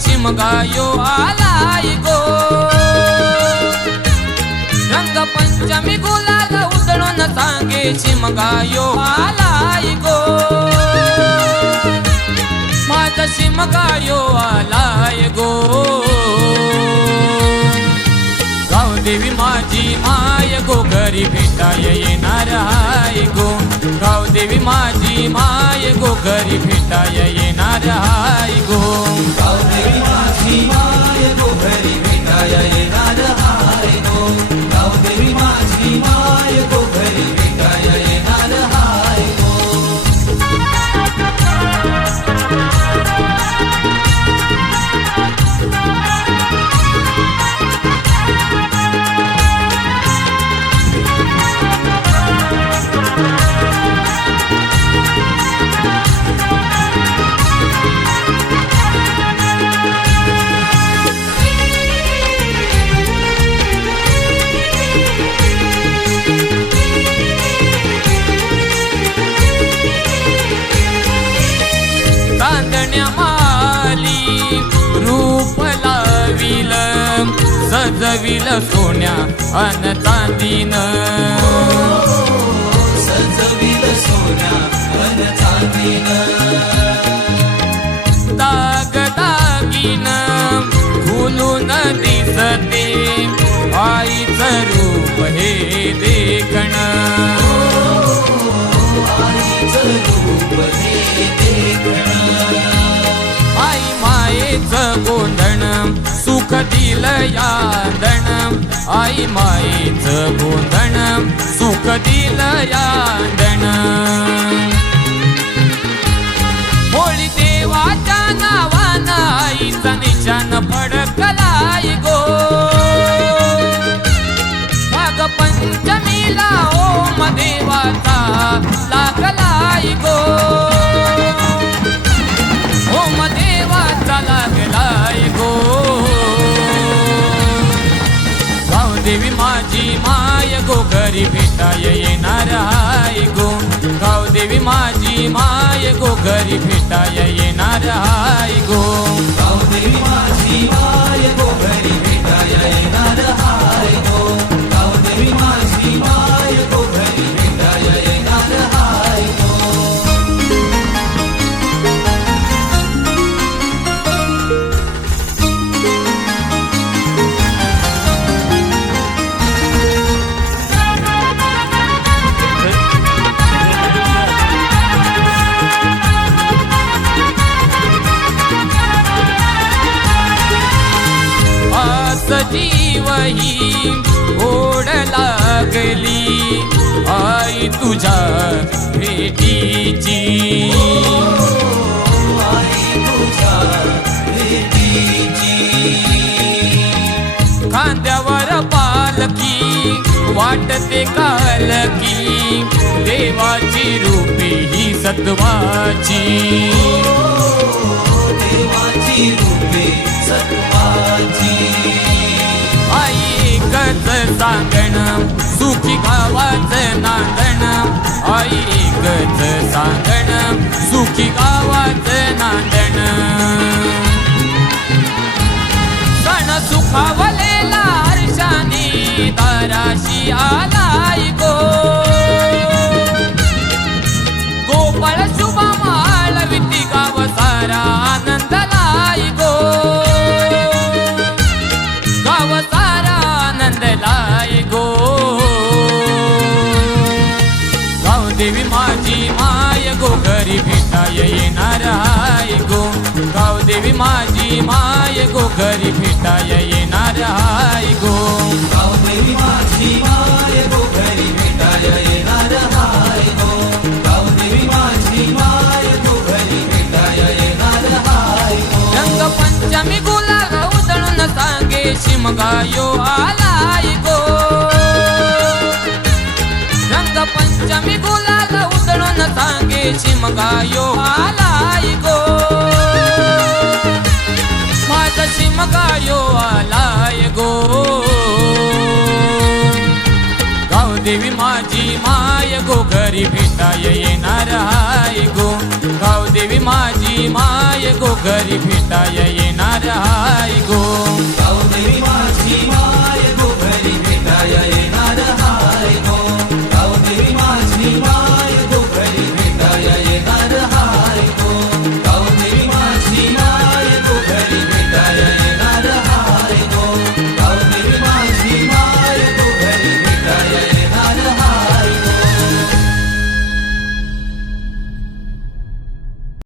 शिमगायो आलाय गो. रंगपंचमी गुलाल उधळून सांगे शिमगायो आलाय गो. माझा शिमगायो आलाय गो. गावदेवी माझी माय गो घरी भेटाय येणार हाय गो. गावदेवी माझी माय गो घरी भेटाय येणार हाय गो. गावदेवी माझी माय गो घरी भेटाय येणार हाय गो. गावदेवी माझी माय गो घरी भेटाय येणार हाय गो. सजविल सोन्या अन चांदीन. सजविल सोन्या अन चांदीन. दागदागिन फुलून दिसते आईचं रूप हे देखण. आईचं रूप हे देखण. आई मायेचं गोंधण सुख दिल यादण. आई मायेचं गोंधण सुख दिल यादण. होळी देवाच्या नावानं आईचा निशान फडकलाय गो. नागपंचमीला ओम देवाचा लागलाय गो. ओम देवाचा लागलाय गो. गावदेवी माझी माय गो घरी भेटाय येणार हाय गो. गावदेवी माझी माय गो घरी भेटाय येणार हाय गो. गावदेवी माझी माय गो घरी भेटाय येणार हाय गो. गावदेवी माझी माय गो घरी भेटाय येणार हाय गो. जीवही ओढ लागली आई तुझ्या भेटीची. आई तुझ्या भेटीची. खांद्यावर पालकी वाटते कालकी देवाची रूपी ही सत्वाची. देवाची रूपे सत्वाची. आई एकच सांगण सुखी गावाचं नांदण. आई एकच सांगण सुखी गावाचं नांदण. सण सुखावलेला हर्षानी दाराशी आलाय गो. गोपाळ शुभा माळ विटी गाव सारा आनंदलाय गो. गाव सारा आनंदलाय गो. गावदेवी माझी माय गो घरी भेटाय येणार हाय गो. गावदेवी माझी माय गो घरी भेटाय येणार हाय गो. गावदेवी माझी माय गो घरी भेटाय येणार हाय गो. गावदेवी माझी माय गो घरी भेटाय येणार हाय गो. रंगपंचमी गुलाल उधळून सांगे शिमगायो आलाय गो. रंगपंचमी गुलाल उधळून सांगे शिमगायो आलाय गो. माझा शिमगायो आलाय गो. गावदेवी माझी माय गो घरी भेटाय येणार हाय गो. गावदेवी माझी माय गो घरी भेटाय येणार हाय गो गावदेवी